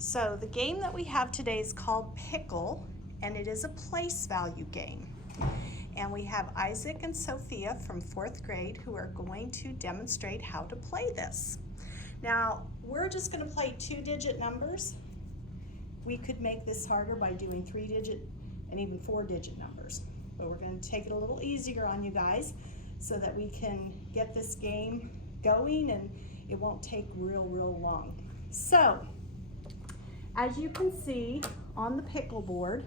So the game that we have today is called Pickle, and it is a place value game. And we have Isaac and Sophia from 4th grade who are going to demonstrate how to play this. Now, we're just going to play 2-digit numbers. We could make this harder by doing 3-digit and even 4-digit numbers. But we're going to take it a little easier on you guys so that we can get this game going and it won't take real long. So, as you can see on the Pickle board,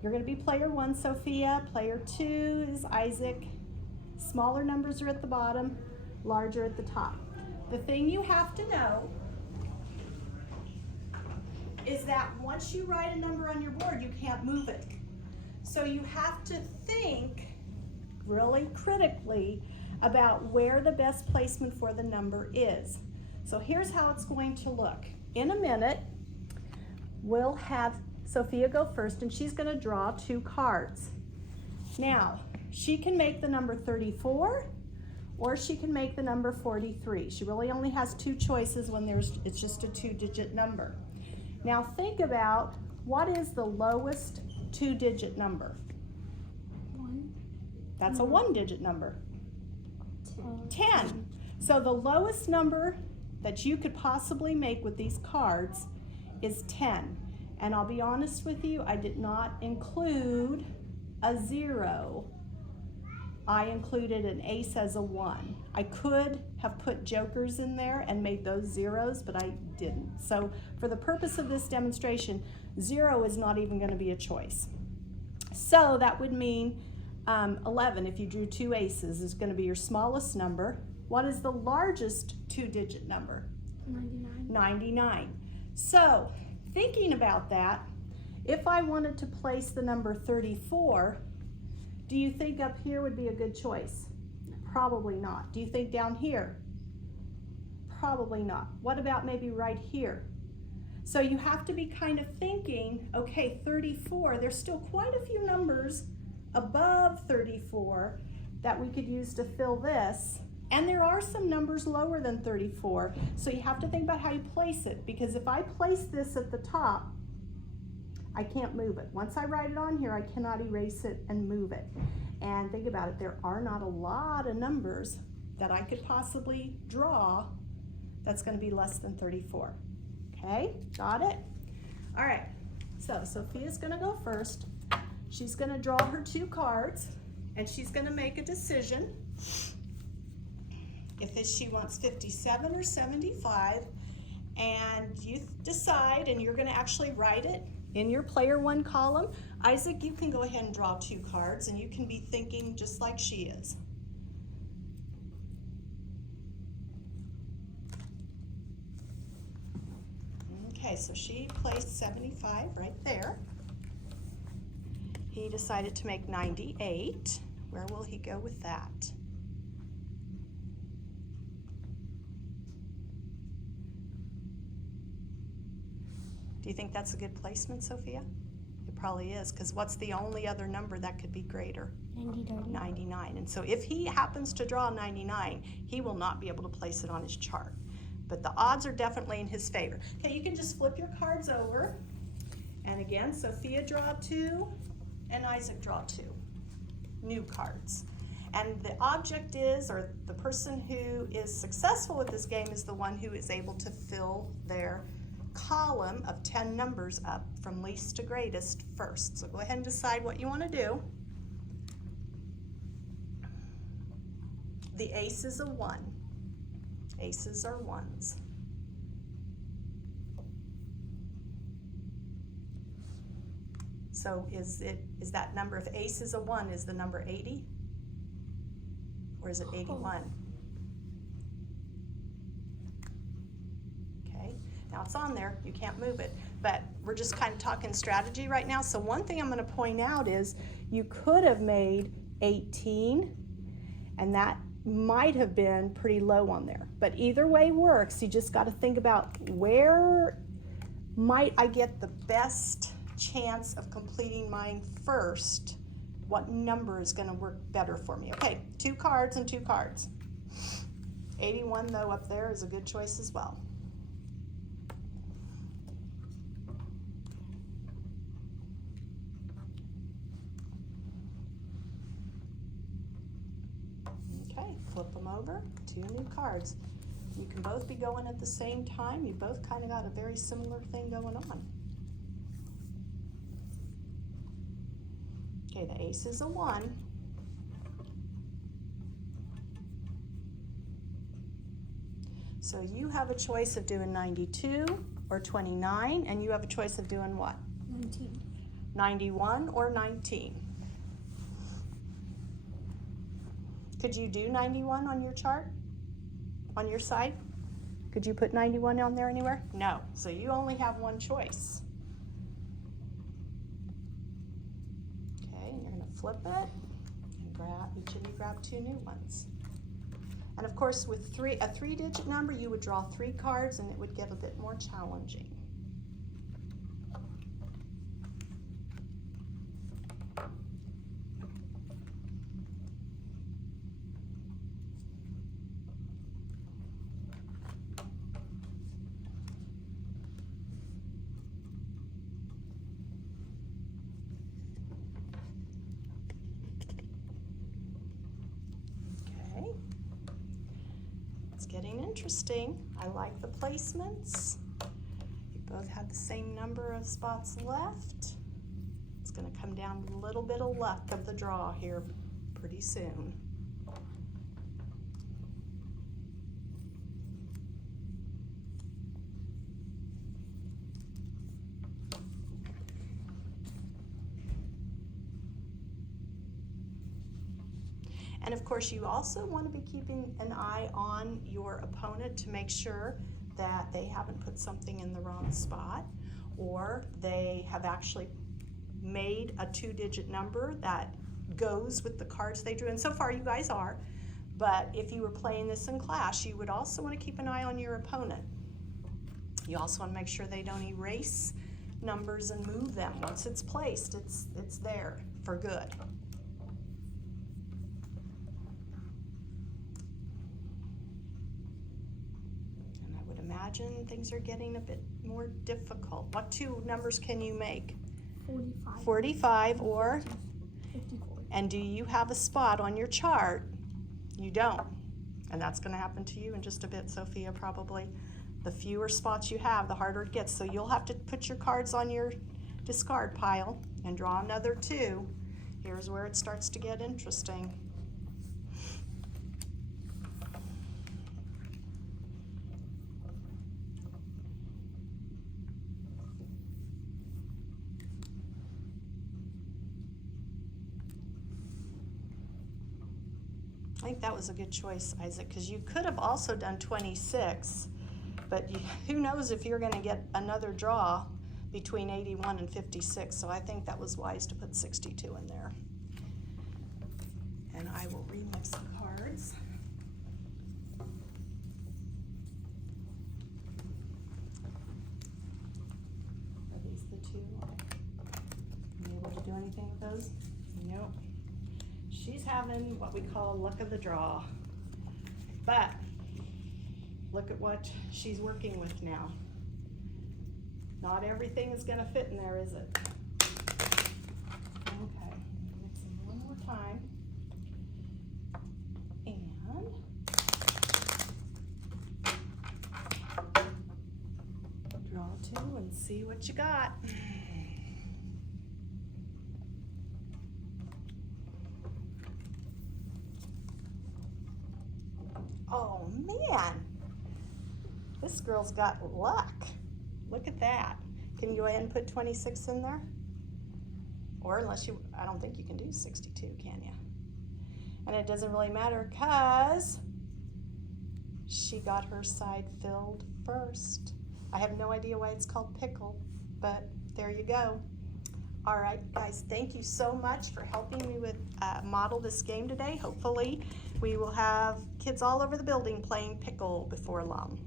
you're going to be player 1, Sophia. Player 2 is Isaac. Smaller numbers are at the bottom, larger at the top. The thing you have to know is that once you write a number on your board, you can't move it. So you have to think really critically about where the best placement for the number is. So here's how it's going to look. In a minute, we'll have Sophia go first, and she's going to draw 2 cards. Now, she can make the number 34, or she can make the number 43. She really only has 2 choices when it's just a 2-digit number. Now think about, what is the lowest 2-digit number? 1. That's a 1-digit number. 10. So the lowest number that you could possibly make with these cards is 10. And I'll be honest with you, I did not include a 0. I included an ace as a 1. I could have put jokers in there and made those zeros, but I didn't. So for the purpose of this demonstration, 0 is not even going to be a choice. So that would mean 11, if you drew 2 aces, is going to be your smallest number. What is the largest 2-digit number? 99. 99. So thinking about that, if I wanted to place the number 34, do you think up here would be a good choice? Probably not. Do you think down here? Probably not. What about maybe right here? So you have to be kind of thinking, okay, 34, there's still quite a few numbers above 34 that we could use to fill this. And there are some numbers lower than 34. So you have to think about how you place it, because if I place this at the top, I can't move it. Once I write it on here, I cannot erase it and move it. And think about it, there are not a lot of numbers that I could possibly draw that's going to be less than 34. Okay, got it? All right, so Sophia's going to go first. She's going to draw her 2 cards, and she's going to make a decision if she wants 57 or 75, and you decide, and you're going to actually write it in your player 1 column. Isaac, you can go ahead and draw 2 cards, and you can be thinking just like she is. Okay, so she placed 75 right there. He decided to make 98. Where will he go with that? Do you think that's a good placement, Sophia? It probably is, because what's the only other number that could be greater? 99. And so if he happens to draw 99, he will not be able to place it on his chart. But the odds are definitely in his favor. Okay, you can just flip your cards over. And again, Sophia draw 2, and Isaac draw 2. New cards. And the object is, or the person who is successful with this game is the one who is able to fill their column of 10 numbers up from least to greatest first. So go ahead and decide what you want to do. The ace is a 1. Aces are 1s. So is that number, if ace is a 1, is the number 80? Or is it 81? Okay, now it's on there, you can't move it, but we're just kind of talking strategy right now. So one thing I'm going to point out is you could have made 18, and that might have been pretty low on there. But either way works. You just got to think about, where might I get the best chance of completing mine first? What number is going to work better for me? Okay, 2 cards and 2 cards. 81, though, up there is a good choice as well. Flip them over, 2 new cards. You can both be going at the same time. You both kind of got a very similar thing going on. Okay, the ace is a 1. So you have a choice of doing 92 or 29, and you have a choice of doing what? 19. 91 or 19. Could you do 91 on your chart? On your side? Could you put 91 on there anywhere? No. So you only have one choice. Okay, and you're going to flip it and grab, each of you grab 2 new ones. And of course, with a 3-digit number, you would draw 3 cards and it would get a bit more challenging. Getting interesting. I like the placements. You both have the same number of spots left. It's going to come down to a little bit of luck of the draw here pretty soon. And of course, you also want to be keeping an eye on your opponent to make sure that they haven't put something in the wrong spot, or they have actually made a 2-digit number that goes with the cards they drew. And so far you guys are, but if you were playing this in class, you would also want to keep an eye on your opponent. You also want to make sure they don't erase numbers and move them. Once it's placed, it's there for good. Imagine things are getting a bit more difficult. What 2 numbers can you make? 45. 45 or? 54. And do you have a spot on your chart? You don't. And that's going to happen to you in just a bit, Sophia, probably. The fewer spots you have, the harder it gets. So you'll have to put your cards on your discard pile and draw another 2. Here's where it starts to get interesting. I think that was a good choice, Isaac, because you could have also done 26, but who knows if you're going to get another draw between 81 and 56, so I think that was wise to put 62 in there. And I will remix the cards. Are these the 2? Are you able to do anything with those? Nope. She's having what we call luck of the draw. But look at what she's working with now. Not everything is going to fit in there, is it? Okay, mix them one more time. And draw 2 and see what you got. Oh man, this girl's got luck. Look at that. Can you go ahead and put 26 in there? Or unless you, I don't think you can do 62, can you? And it doesn't really matter because she got her side filled first. I have no idea why it's called Pickle, but there you go. All right, guys, thank you so much for helping me with model this game today. Hopefully we will have kids all over the building playing Pickle before long.